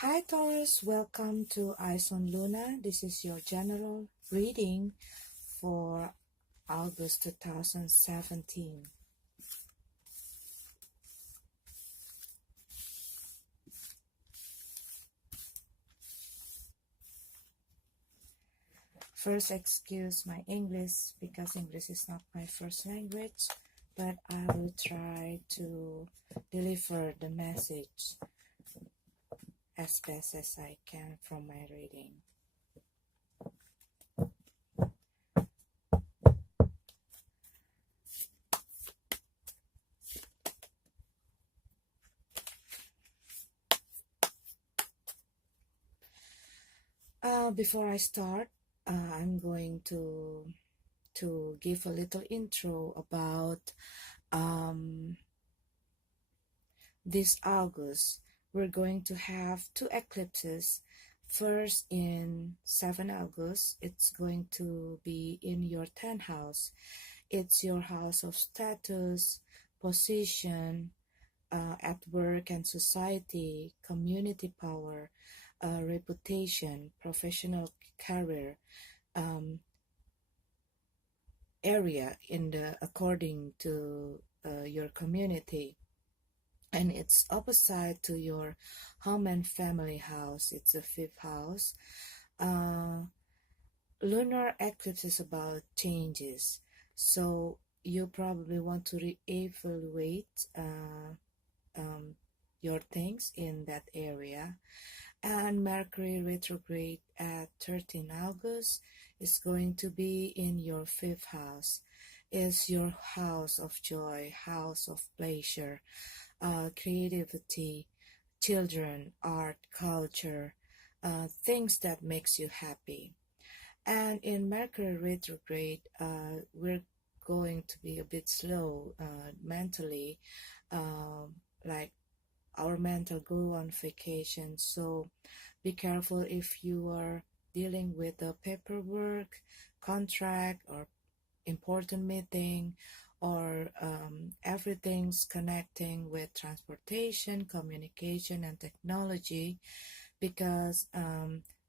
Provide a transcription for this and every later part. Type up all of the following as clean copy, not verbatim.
Hi Taurus, welcome to Eyes on Luna. This is your general reading for August 2017. First, excuse my English because English is not my first language, but I will try to deliver the message as best as I can from my reading. Before I start, I'm going to give a little intro about this August. We're going to have two eclipses. First in 7 August, it's going to be in your 10th house. It's your house of status, position, at work and society, community power, reputation, professional career, area in the according to your community. And it's opposite to your home and family house. It's the 5th house. Lunar eclipse is about changes, so you probably want to reevaluate your things in that area. And Mercury retrograde at 13 August is going to be in your 5th house. Is your house of joy, house of pleasure, creativity, children, art, culture, things that makes you happy. And in Mercury retrograde, we're going to be a bit slow mentally, like our mental go on vacation. So be careful if you are dealing with the paperwork, contract, or important meeting, or everything's connecting with transportation, communication, and technology, because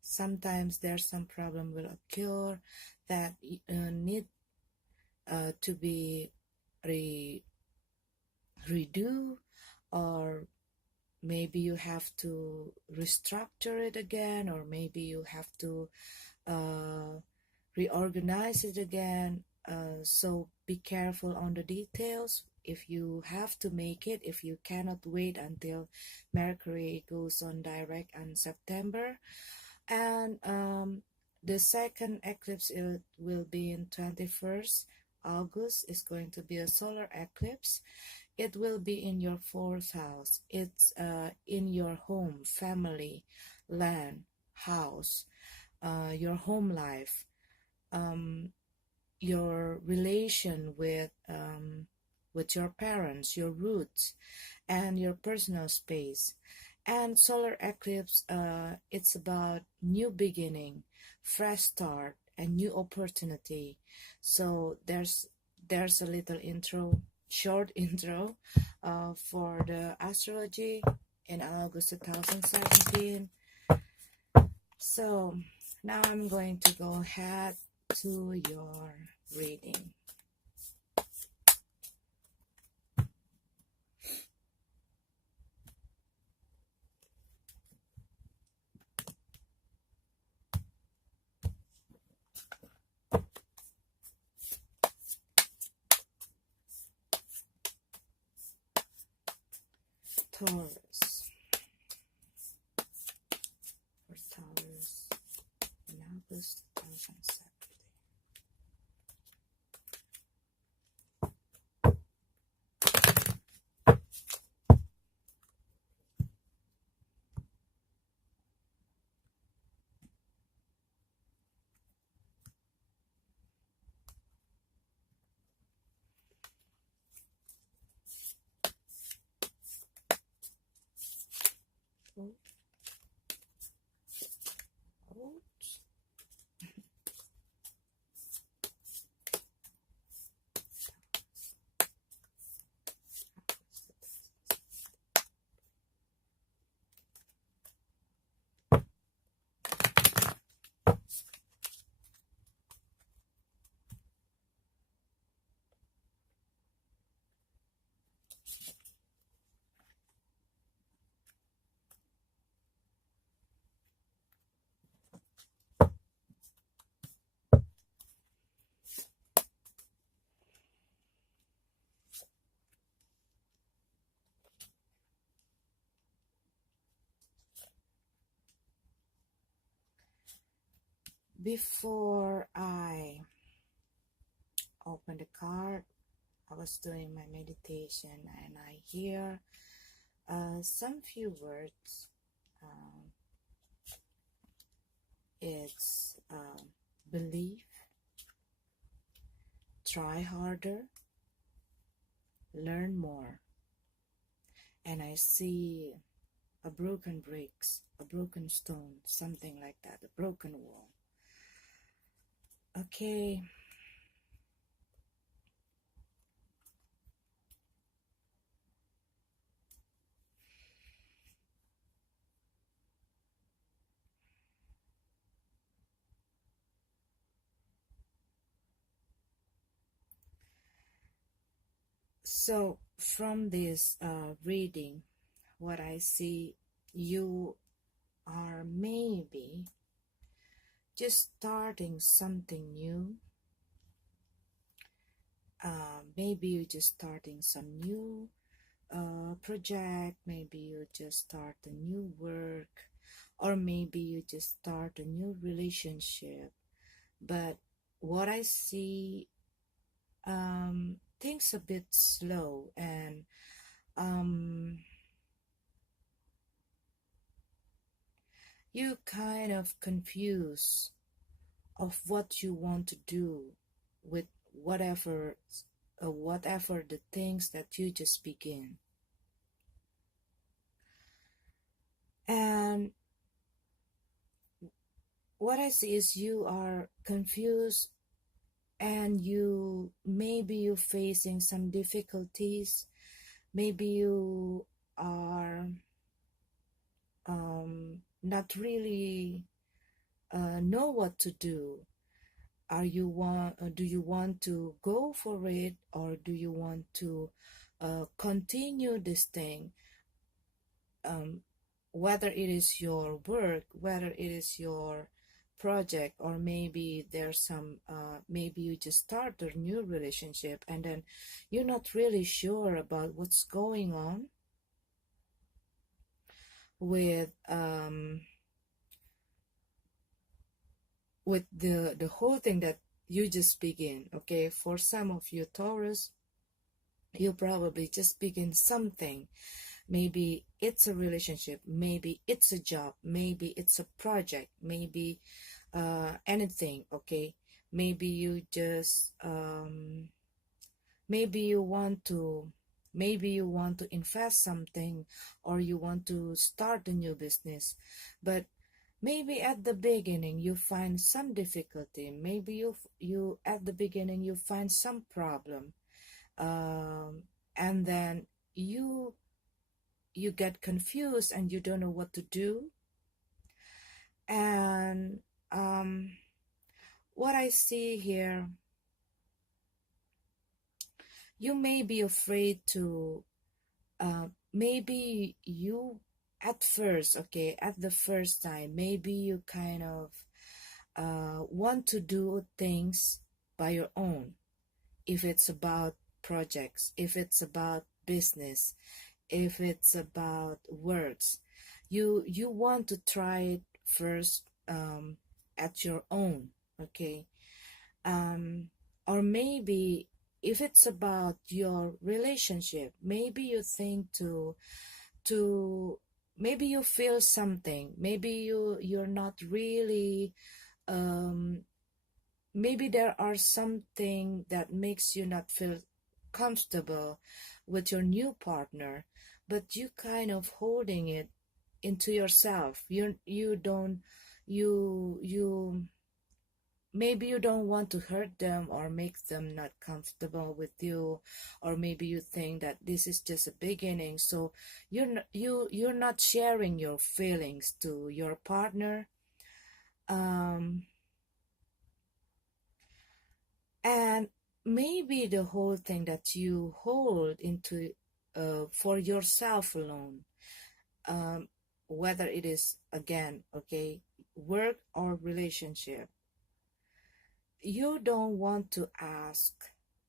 sometimes there's some problem will occur that need to be redo, or maybe you have to restructure it again, or maybe you have to reorganize it again. So be careful on the details. If you have to make it, if you cannot wait until Mercury goes on direct in September. And the second eclipse, it will be in 21st August. It's going to be a solar eclipse. It will be in your 4th house. It's in your home, family, land, house, your home life, your relation with your parents, your roots, and your personal space. And solar eclipse, it's about new beginning, fresh start, and new opportunity. So there's a little intro, short intro, for the astrology in August 2017. So now I'm going to go ahead to your reading. Taurus. For Taurus in August 2017. Before I opened the card, I was doing my meditation and I hear some few words. Um, it's believe, try harder, learn more. And I see a broken bricks, a broken stone, something like that, a broken wall. Okay. So from this reading, what I see, you are maybe just starting something new. Maybe you're just starting some new project. Maybe you just start a new work, or maybe you just start a new relationship. But what I see, things a bit slow, and you kind of confused of what you want to do with whatever the things that you just begin. And what I see is you are confused, and you're facing some difficulties. Maybe you are not really know what to do. Do you want to go for it, or do you want to continue this thing? Whether it is your work, whether it is your project, or maybe there's some maybe you just start a new relationship and then you're not really sure about what's going on with the whole thing that you just begin. Okay, for some of you Taurus, you probably just begin something. Maybe it's a relationship, maybe it's a job, maybe it's a project, maybe anything. Okay, maybe you just maybe you want to invest something, or you want to start a new business, but maybe at the beginning you find some difficulty. Maybe you at the beginning you find some problem, and then you get confused and you don't know what to do. And what I see here, you may be afraid to maybe you at first, okay, at the first time, maybe you kind of want to do things by your own. If it's about projects, if it's about business, if it's about works, you want to try it first at your own. Okay, or maybe if it's about your relationship, maybe you think to maybe you feel something, maybe you're not really maybe there are something that makes you not feel comfortable with your new partner, but you kind of holding it into yourself. You don't you maybe you don't want to hurt them or make them not comfortable with you, or maybe you think that this is just a beginning, so you're not sharing your feelings to your partner. And maybe the whole thing that you hold into for yourself alone, um, whether it is, again, okay, work or relationship, you don't want to ask,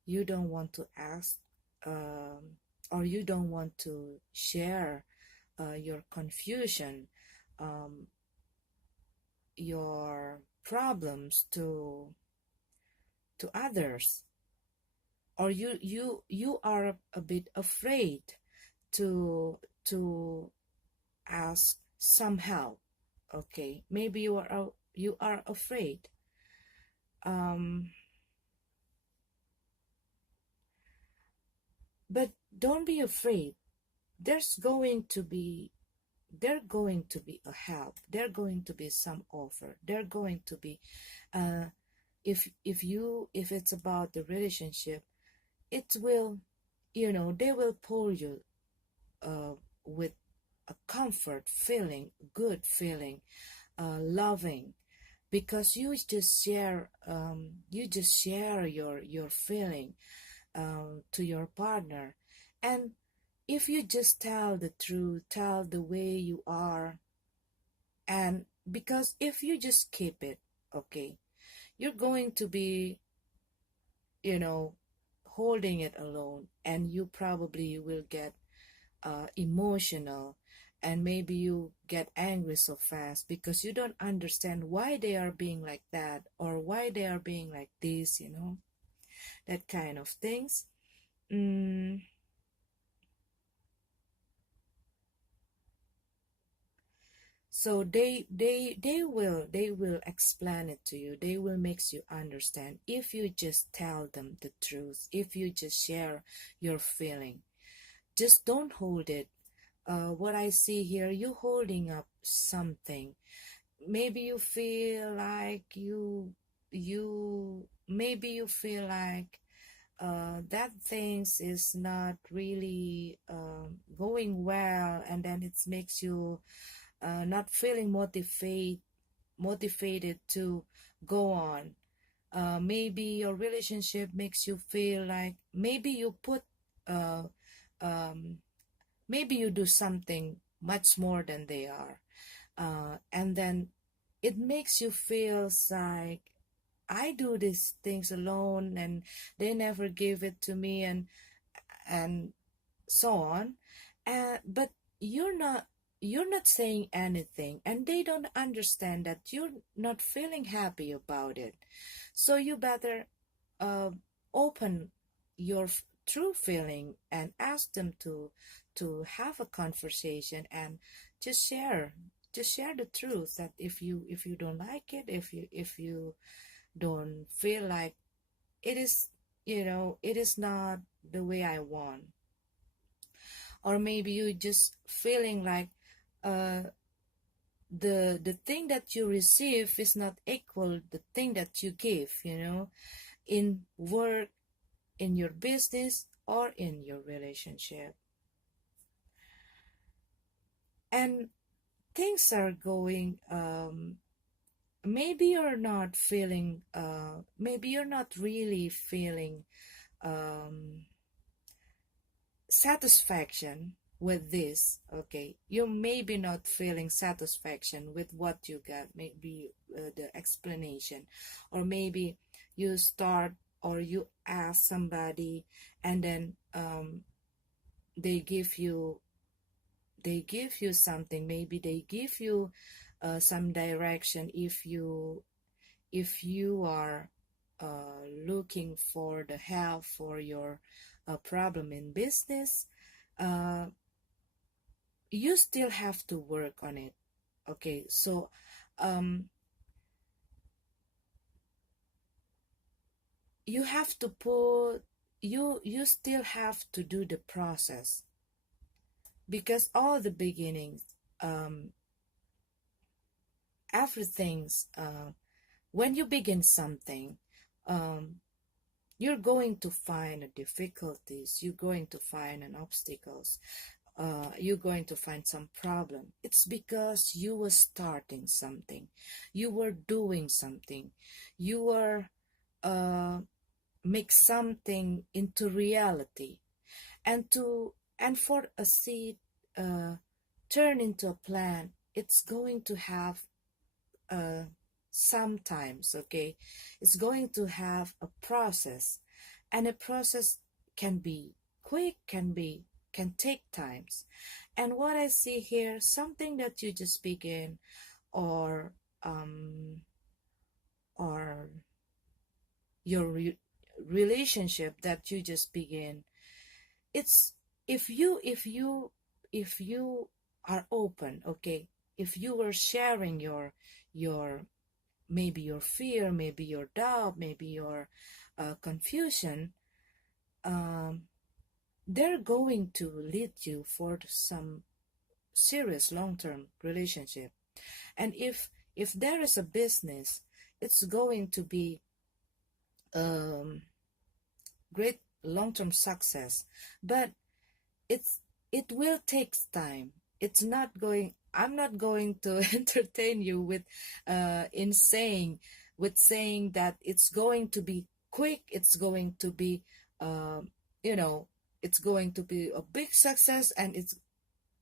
you don't want to ask, or you don't want to share your confusion, your problems to others, or you are a bit afraid to ask some help. Okay, maybe you are afraid. um but don't be afraid. there's going to be there going to be a help, there going to be some offer, there going to be uh if it's about the relationship, it will, they will pull you uh with a comfort feeling, good feeling, loving, because you just share your feeling to your partner. And if you just tell the truth, tell the way you are, and because if you just keep it, okay, you're going to be, you know, holding it alone, and you probably will get emotional, and maybe you get angry so fast because you don't understand why they are being like that or why they are being like this, that kind of things. mm, so they will explain it to you, they will make you understand if you just tell them the truth, if you just share your feeling. Just don't hold it. What I see here, you holding up something. Maybe you feel like you maybe you feel like that things is not really going well, and then it makes you not feeling motivated to go on. Maybe your relationship makes you feel like maybe you put uh, um, maybe you do something much more than they are, and then it makes you feel like I do these things alone and they never give it to me, and so on. But you're not saying anything, and they don't understand that you're not feeling happy about it. So you better uh, open your true feeling and ask them to have a conversation, and just share just share the truth, that if you don't like it, if you don't feel like it is, it is not the way I want, or maybe you just feeling like uh the thing that you receive is not equal the thing that you give, in work, in your business, or in your relationship. And things are going, maybe you're not really feeling um satisfaction with this. Okay, you maybe not feeling satisfaction with what you got, maybe the explanation, or maybe you start or you ask somebody, and then they give you something, maybe they give you some direction, if you are looking for the help for your problem in business. uh, you still have to work on it. Okay, so um, you have to put you still have to do the process, because all the beginnings, um, everything's when you begin something, um, you're going to find difficulties, you're going to find an obstacles, you're going to find some problem. It's because you were starting something, you were doing something, you were uh, make something into reality, and for a seed uh, turn into a plant, it's going to have uh, sometimes, okay, it's going to have a process, and a process can be quick, can take times. And what I see here, something that you just begin, or um or your relationship that you just begin. It's if you are open, okay, if you were sharing your maybe your fear, maybe your doubt, maybe your confusion, um, they're going to lead you for some serious long-term relationship. And if there is a business, it's going to be um, great long-term success. But it's it will take time. It's not going I'm not going to entertain you with in saying with saying that it's going to be quick, it's going to be you know, it's going to be a big success. And it's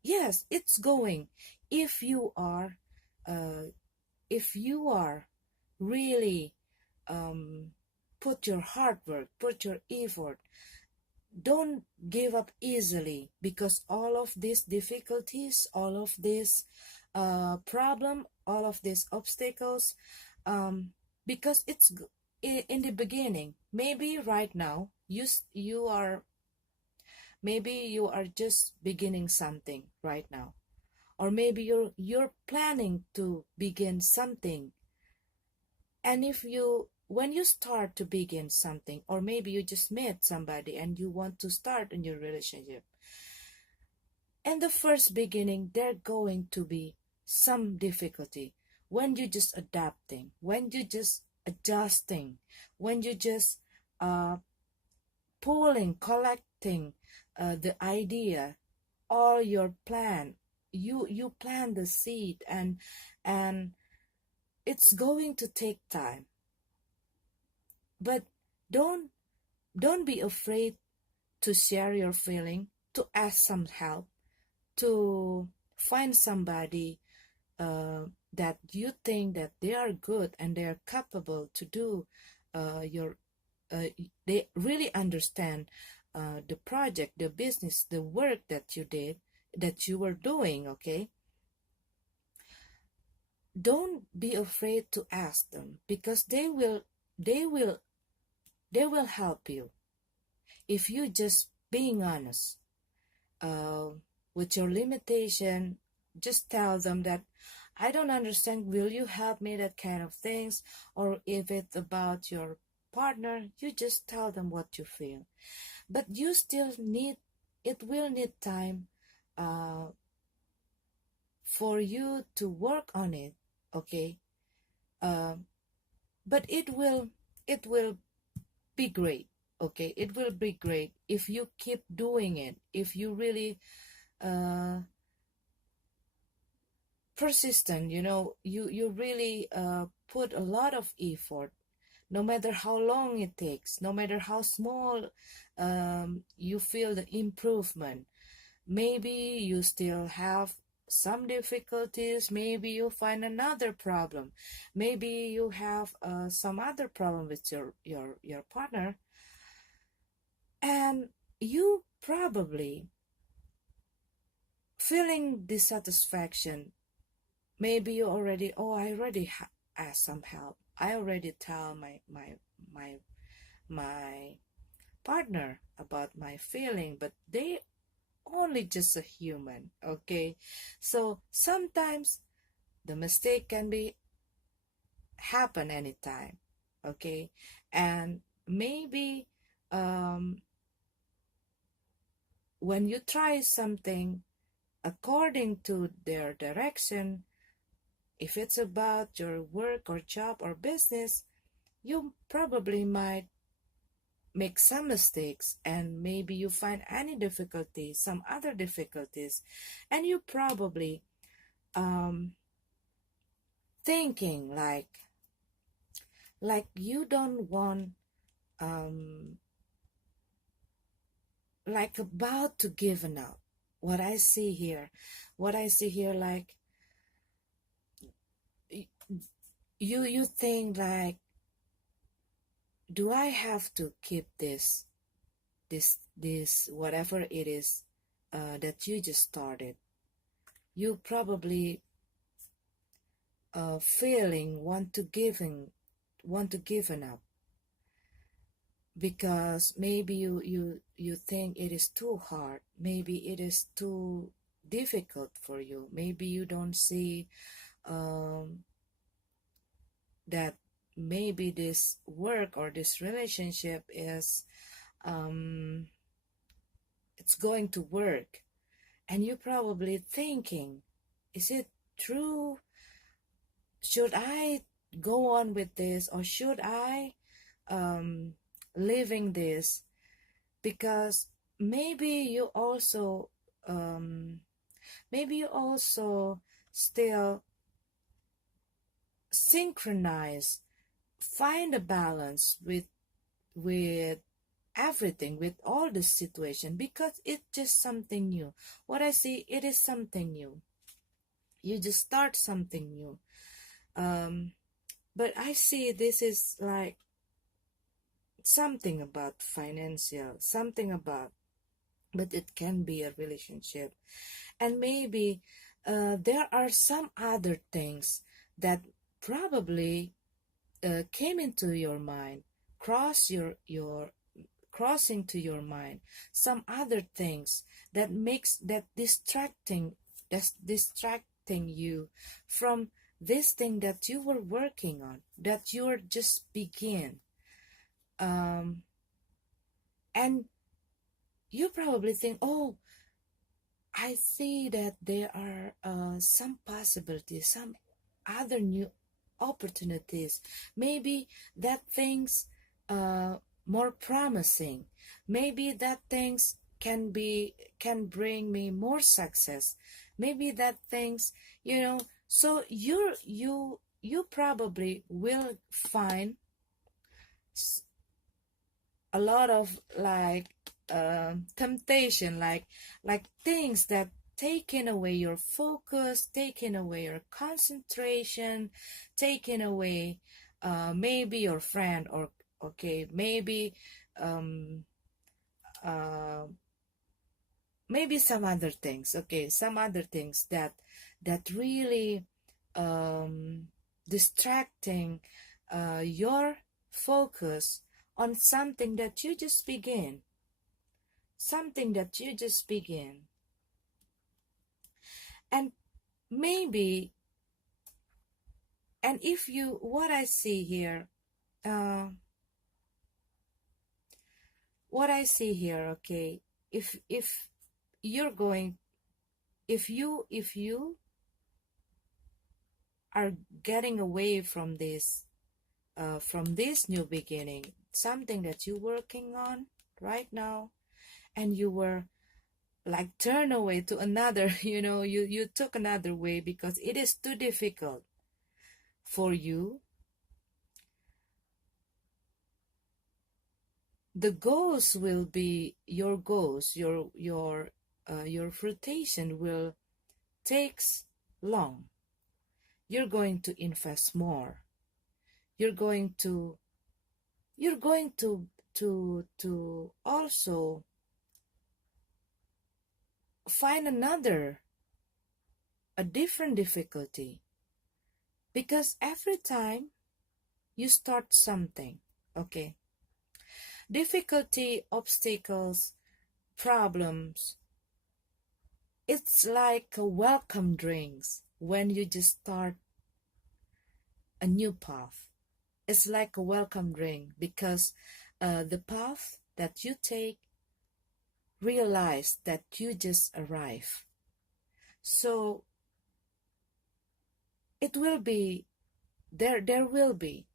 yes, it's going, if you are uh if you are really um put your hard work, put your effort. Don't give up easily, because all of these difficulties, all of this problem, all of these obstacles, because in the beginning, maybe right now you are, maybe you are just beginning something right now, or maybe you're planning to begin something. And if you, when you start to begin something, or maybe you just met somebody and you want to start a new relationship, in the first beginning, there going to be some difficulty when you just adapting, when you just adjusting, when you just uh, pulling, collecting the idea, all your plan. You plant the seed, and it's going to take time. But don't don't be afraid to share your feeling, to ask some help, to find somebody that you think that they are good and they are capable to do your uh, they really understand the project, the business, the work that you did, that you were doing. Okay, don't be afraid to ask them, because they will they will help you if you just being honest uh, with your limitation. Just tell them that I don't understand, will you help me, that kind of things. Or if it's about your partner, you just tell them what you feel. But you still need, it will need time uh, for you to work on it. Okay, uh, but it will be great. Okay, it will be great if you keep doing it, if you really uh, persistent, you really put a lot of effort, no matter how long it takes, no matter how small you feel the improvement. Maybe you still have some difficulties, maybe you find another problem, maybe you have some other problem with your partner, and you probably feeling dissatisfaction. Maybe you already, oh, I already asked some help, I already tell my my partner about my feeling, but they only just a human. Okay, so sometimes the mistake can be happen anytime. Okay, and maybe um when you try something according to their direction, if it's about your work or job or business, you probably might make some mistakes, and maybe you find any difficulties, some other difficulties, and you probably um thinking like you don't want, um like about to give up. What I see here, like you think like, do I have to keep this whatever it is that you just started? You probably feeling want to give up because maybe you think it is too hard, maybe it is too difficult for you, maybe you don't see um, that maybe this work or this relationship is um, it's going to work, and you're probably thinking, is it true? Should I go on with this, or should I um, living this? Because maybe you also um, maybe you also still synchronize, find a balance with everything, with all the situation, because it's just something new. What I see, it is something new. You just start something new. um but I see this is like something about financial, something about, but it can be a relationship, and maybe there are some other things that probably came into your mind, cross your crossing to your mind, some other things that makes that's distracting you from this thing that you were working on, that you're just begin. um and you probably think, oh, I see that there are some possibilities, some other new opportunities. Maybe that things uh, more promising. Maybe that things can bring me more success. Maybe that things, you know. So you probably will find a lot of like temptation, like things that taking away your focus, taking away your concentration, taking away maybe your friend, or okay, um uh maybe some other things, okay, some other things that really um distracting your focus on something that you just begin, something that you just begin. And maybe, and if you, what I see here, uh, what I see here, okay, if you're going, if you are getting away from this new beginning, something that you're working on right now, and you were like turn away to another, you took another way because it is too difficult for you, the goals will be your goals, your fruition will takes long. You're going to invest more. You're going to you're going to also find a different difficulty, because every time you start something, okay, difficulty, obstacles, problems, it's like a welcome drinks when you just start a new path. It's like a welcome drink because the path that you take, realize that you just arrive. So it will be there will be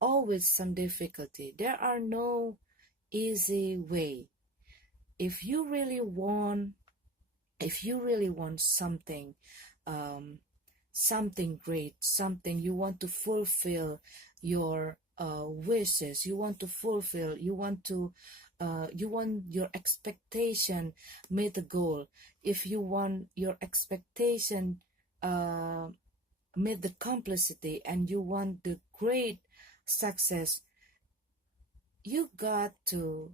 always some difficulty. There are no easy way. If you really want, if you really want something, um, something great, something you want to fulfill your wishes, you want to fulfill, you want your expectation meet the goal. If you want your expectation uh, meet the complexity, and you want the great success, you got to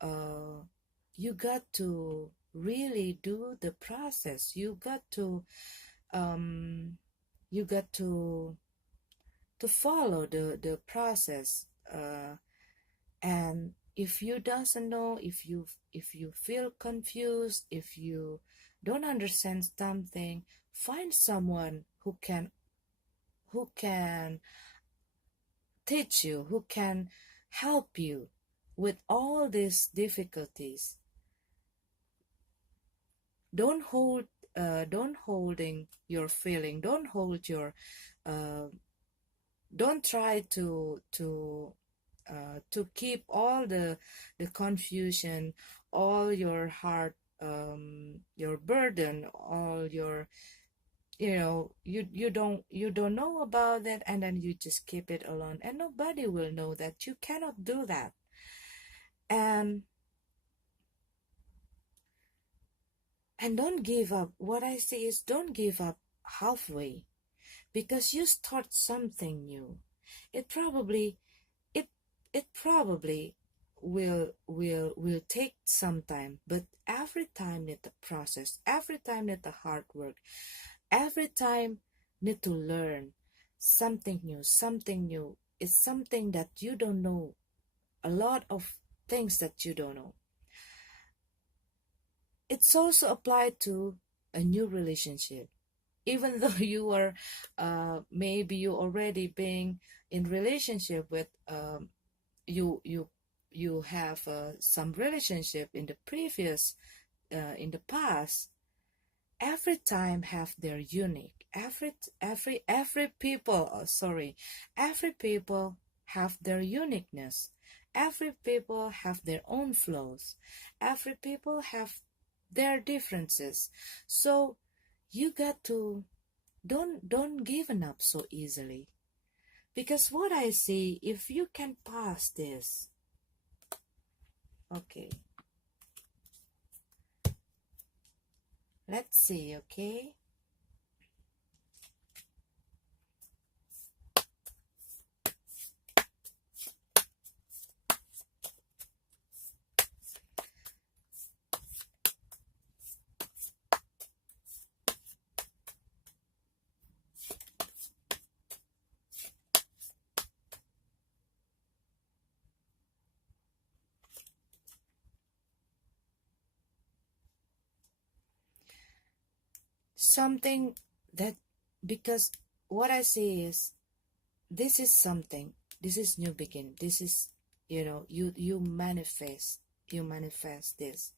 uh, you got to really do the process. You got to um, you got to follow the process. And if you doesn't know, if you feel confused, if you don't understand something, find someone who can teach you, who can help you with all these difficulties. Don't hold don't holding your feeling, don't hold your uh, don't try to keep all the confusion, all your heart, your burden, all your, you don't know about it, and then you just keep it alone, and nobody will know that. You cannot do that. and and don't give up. What I say is, don't give up halfway, because you start something new. it probably it it probably will take some time, but every time need the process, every time need the hard work, every time need to learn something new, something new. It's something that you don't know, a lot of things that you don't know. It's also applied to a new relationship. Even though you are maybe you already being in relationship with you have some relationship in the previous in the past. Every time have their unique, every people, sorry, every people have their uniqueness, every people have their own flaws, every people have their differences. So you got to, don't give up so easily, because what I see, if you can pass this, okay, let's see, okay. Something that, because what I see is, this is something, this is new beginning, this is, you manifest, this.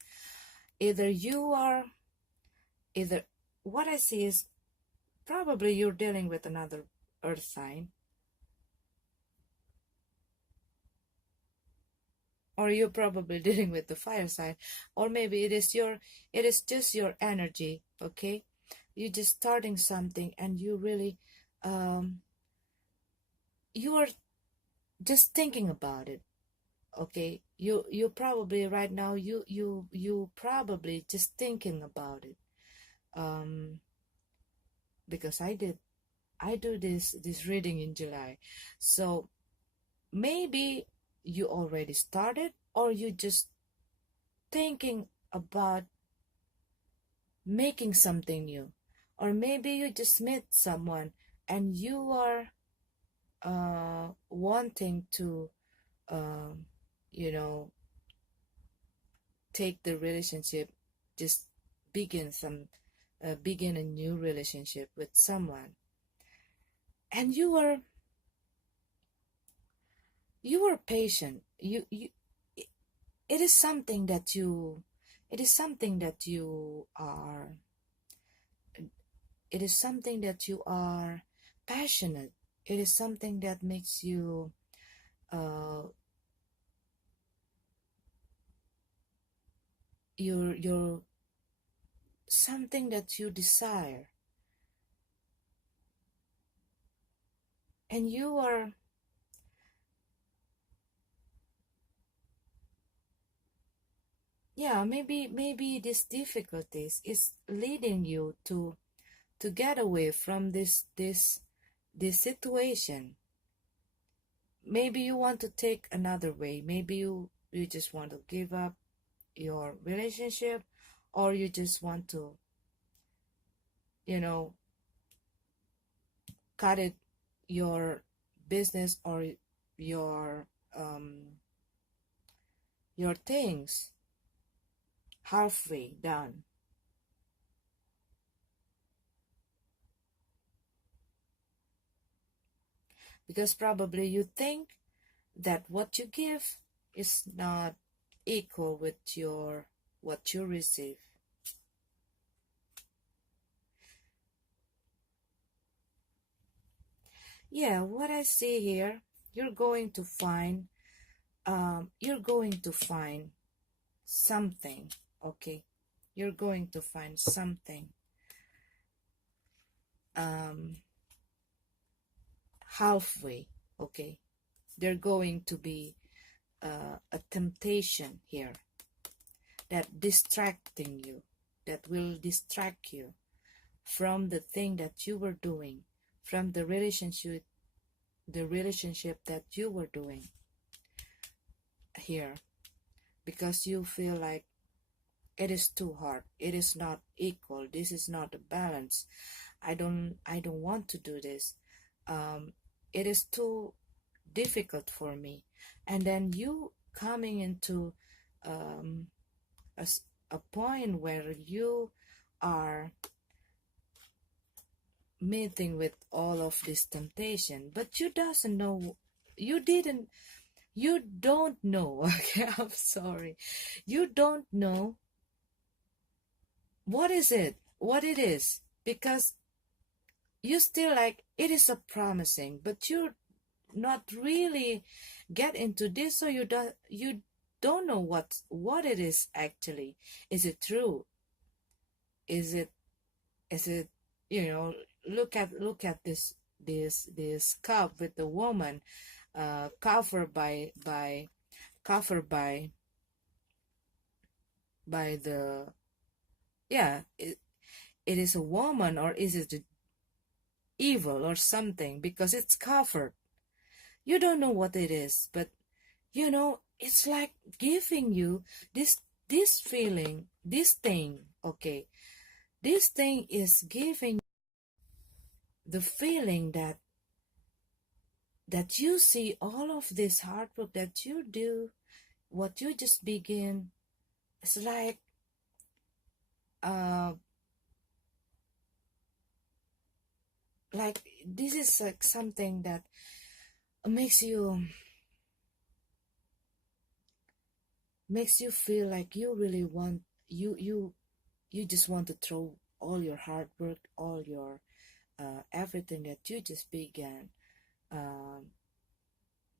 Either you are, either, what I see is, probably you're dealing with another earth sign, or you're probably dealing with the fire sign, or maybe it is just your energy, okay. You're just starting something, and you really you are just thinking about it, okay. You probably right now, you probably just thinking about it, um because I do this reading in July. So maybe you already started, or you just thinking about making something new, or maybe you just met someone, and you are wanting to um you know take the relationship, just begin some begin a new relationship with someone, and you are patient. It is something that you, it is something that you are, it is something that you are passionate. It is something that makes you uh your something that you desire, and you are, yeah, maybe these difficulties is leading you to get away from this situation. Maybe you want to take another way. Maybe you just want to give up your relationship, or you just want to, you know cut it, your business or your your things halfway done, because probably you think that what you give is not equal with your what you receive. Yeah, what I see here, you're going to find something, okay? You're going to find something um halfway, okay? There's going to be a temptation here that distracting you, that will distract you from the thing that you were doing, from the relationship that you were doing here, because you feel like it is too hard, it is not equal, this is not a balance. I don't want to do this. It is too difficult for me. And then you coming into um, a point where you are meeting with all of this temptation, but you doesn't know, you didn't, you don't know. Okay, I'm sorry, you don't know what it is, because you still like it is a promising, but you not really get into this, so you don't know what it is actually. Is it true? Is it is it you know, look at this cup with the woman, covered by the, yeah, it is a woman, or is it evil or something, because it's covered. You don't know what it is, but it's like giving you this feeling, this thing, okay? This thing is giving the feeling that you see all of this hard work that you do, what you just begin. It's uh like this is like something that makes you feel like you really want, you just want to throw all your hard work, all your everything that you just began, um,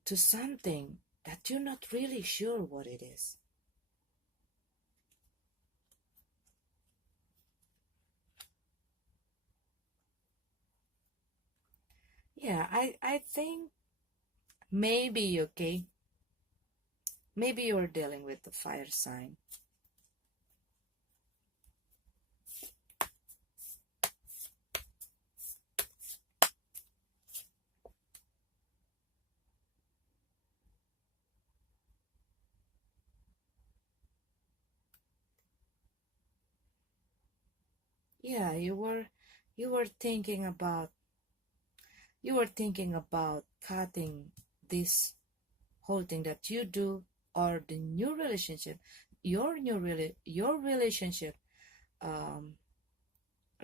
to something that you're not really sure what it is. Yeah, I think maybe, okay, maybe you're dealing with the fire sign. Yeah, you were thinking about cutting this whole thing that you do, or the new relationship, your relationship, um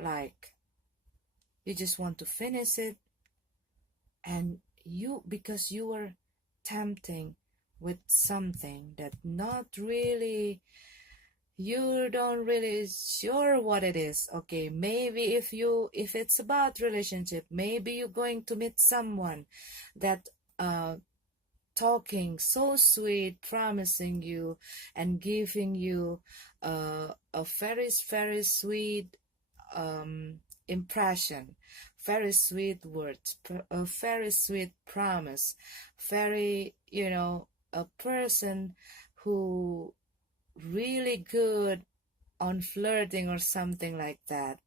like you just want to finish it, and because you were tempting with something that not really, you don't really sure what it is. Okay, maybe if it's about relationship, maybe you're going to meet someone that uh talking so sweet, promising you and giving you a very sweet impression, very sweet words, a very sweet promise, very, a person who really good on flirting or something like that.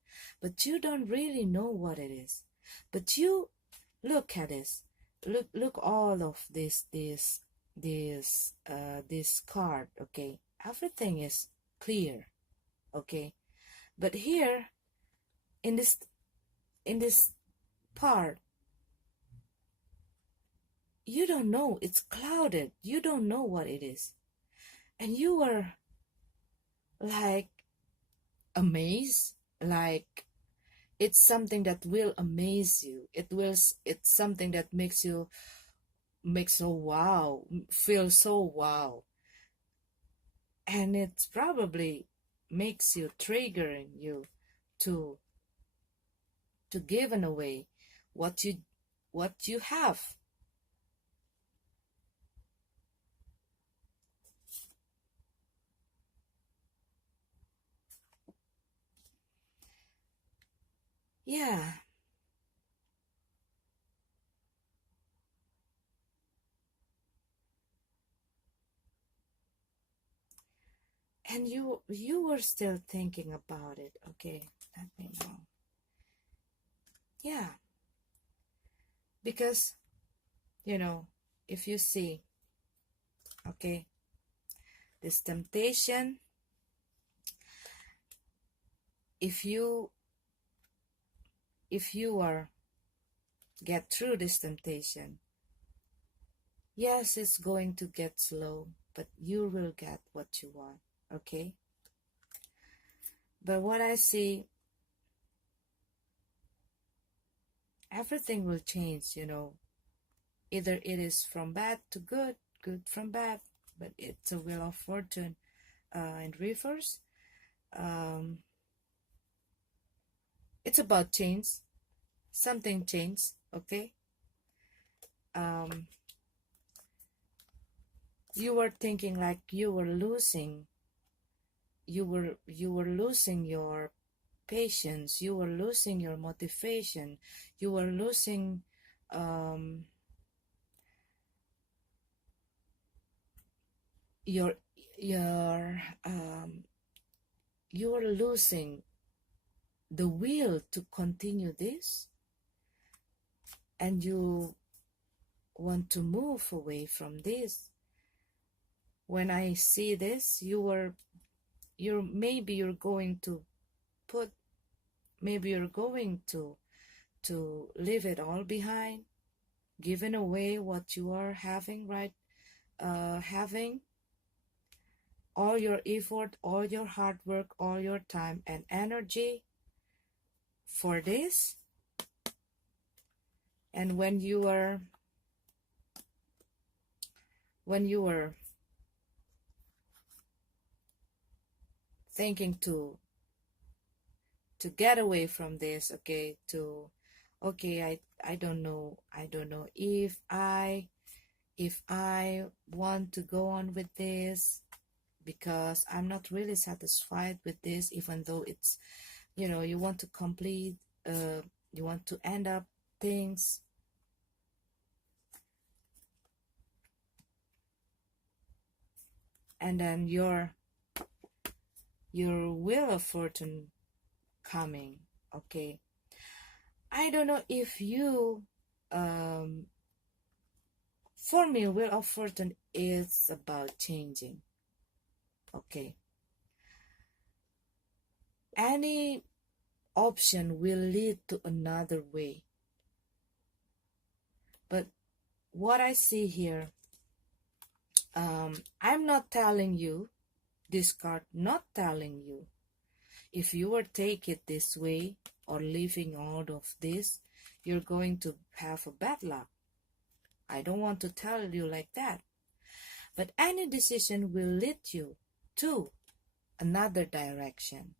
But you don't really know what it is. But you look at this. Look all of this card, okay? Everything is clear, okay? But here in this part, you don't know, it's clouded, you don't know what it is, and you were like amazed, like it's something that will amaze you, it's something that makes you make so wow, feel so wow, and it's probably makes you triggering you to give in away what you have. Yeah, and you were still thinking about it. Okay, let me know. Yeah, because you know, if you see, okay, this temptation, if you are get through this temptation, yes, it's going to get slow, but you will get what you want. Okay, but what I see, everything will change. Either it is from bad to good, good from bad, but it's a wheel of fortune in reverse. Um, it's about change. Something changed. Okay. Um, you were thinking like you were losing. You were losing your patience. You were losing your motivation. You were losing. Um, your your you were losing the will to continue this, and you want to move away from this. When I see this, you're going to put, maybe you're going to leave it all behind, giving away what you are having, right? Having all your effort, all your hard work, all your time and energy for this. And when you were thinking to get away from this, okay, I don't know if I want to go on with this, because I'm not really satisfied with this, even though it's, you want to complete, you want to end up things, and then your wheel of fortune coming. Okay, I don't know if you, um for me, wheel of fortune is about changing. Okay, any option will lead to another way, but what I see here, I'm not telling you, this card not telling you, if you were take it this way or living out of this, you're going to have a bad luck. I don't want to tell you like that. But any decision will lead you to another direction.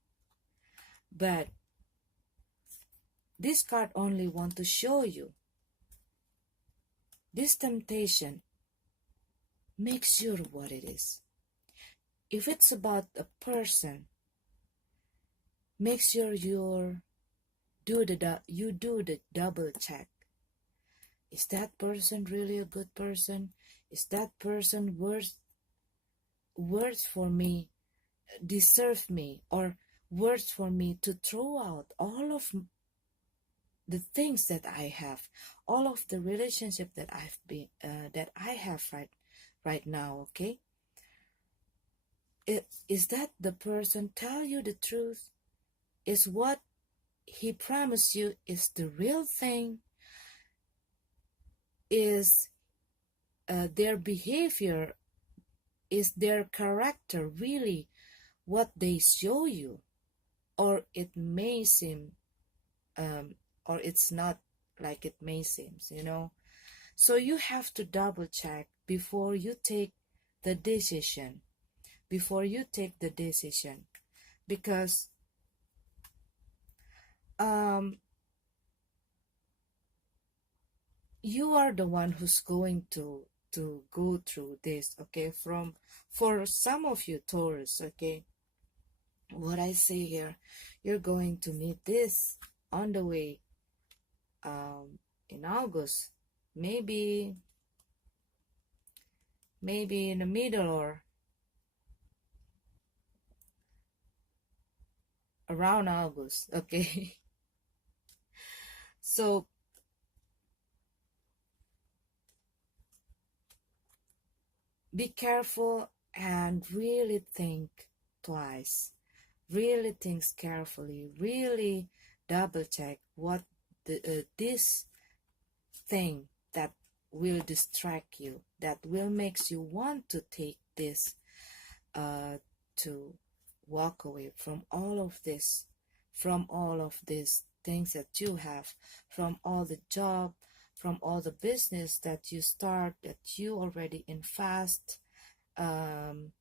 But this card only want to show you this temptation. Make sure what it is. If it's about a person, make sure you do the double check. Is that person really a good person? Is that person worth for me, deserve me, or worth for me to throw out all of the things that I have, all of the relationship that that I have right now? Okay, is that the person tell you the truth? Is what he promised you is the real thing? Is their behavior, is their character really what they show you, or it may seem, or it's not like it may seem, you know. So you have to double check before you take the decision, because um, you are the one who's going to go through this, okay? For some of you Taurus, okay, what I say here, you're going to meet this on the way, in August, maybe in the middle or around August, okay? So be careful and really think twice, really think carefully, really double check what this thing that will distract you, that will makes you want to take this, to walk away from all of this, from all of these things that you have, from all the job, from all the business that you start, that you already invest, um,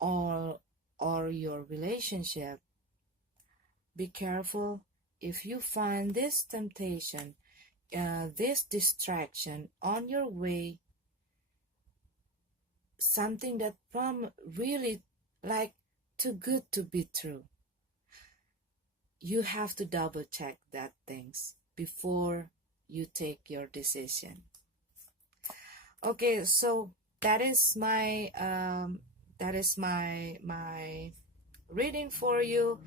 or your relationship. Be careful. If you find this temptation, this distraction on your way, something that from really like too good to be true, you have to double check that things before you take your decision. Okay, so that is my reading for you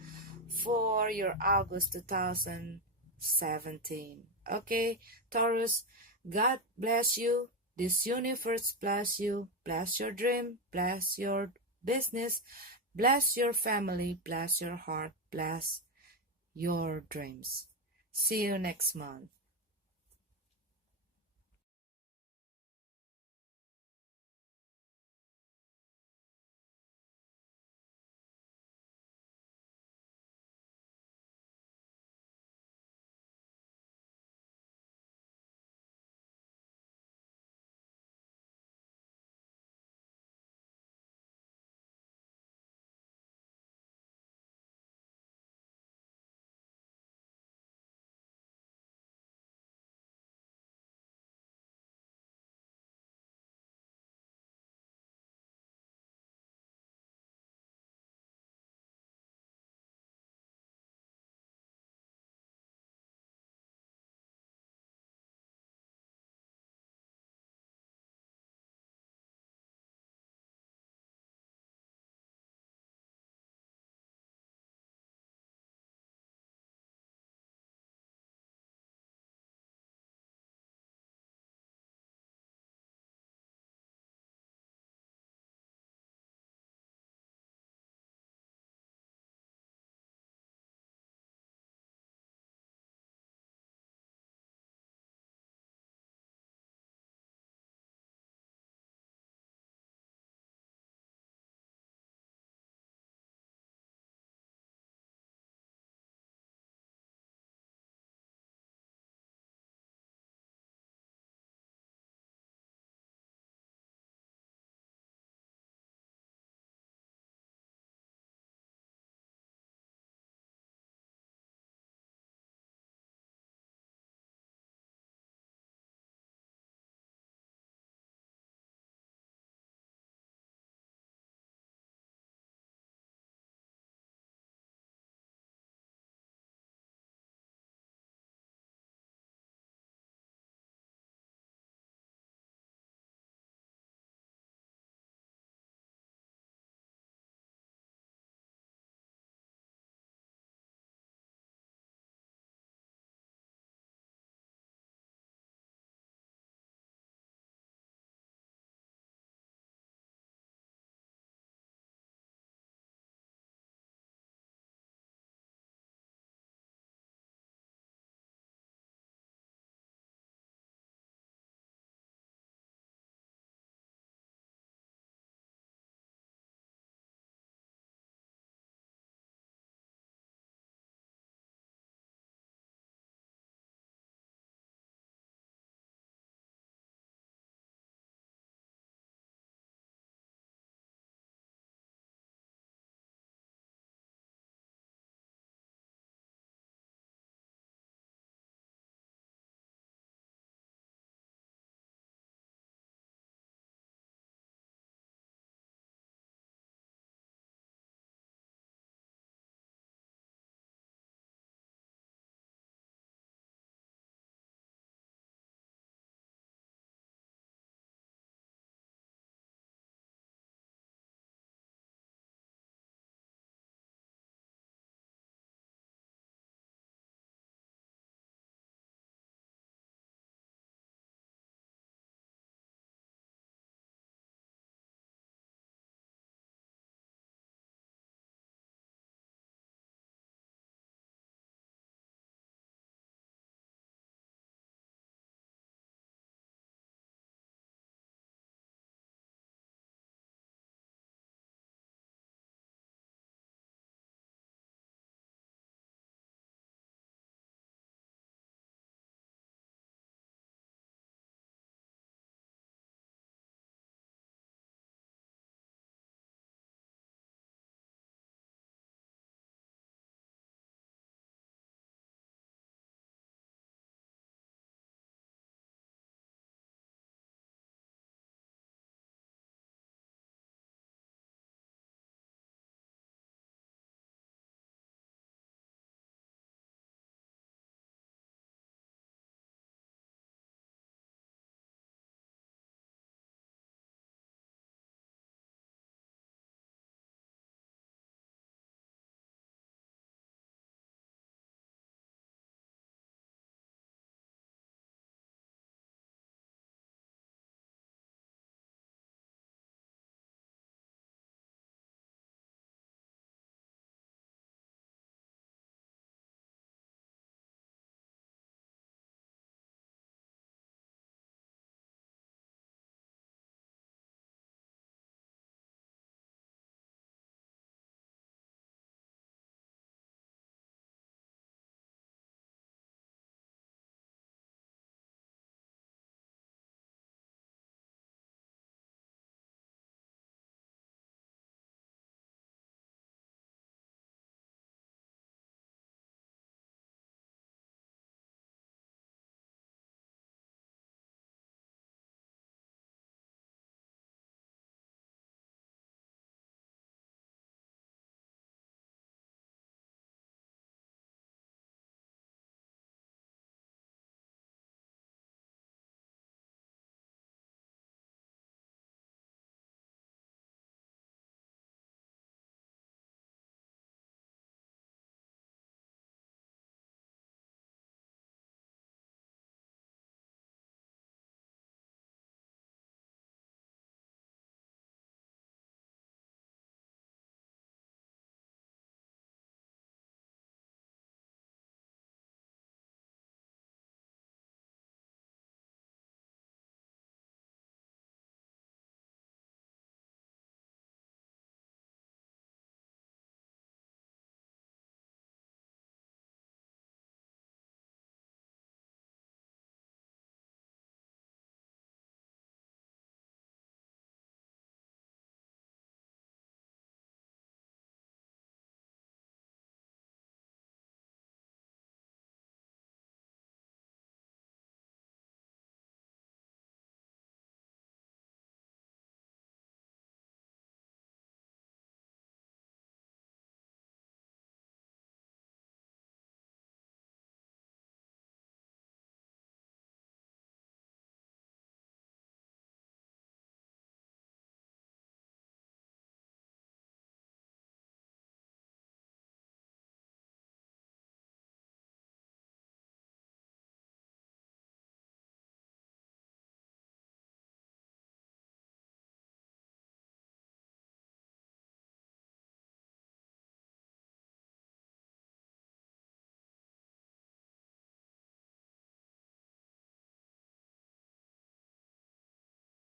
for your August 2017. Okay, Taurus, God bless you. This universe bless you. Bless your dream. Bless your business. Bless your family. Bless your heart. Bless your dreams. See you next month.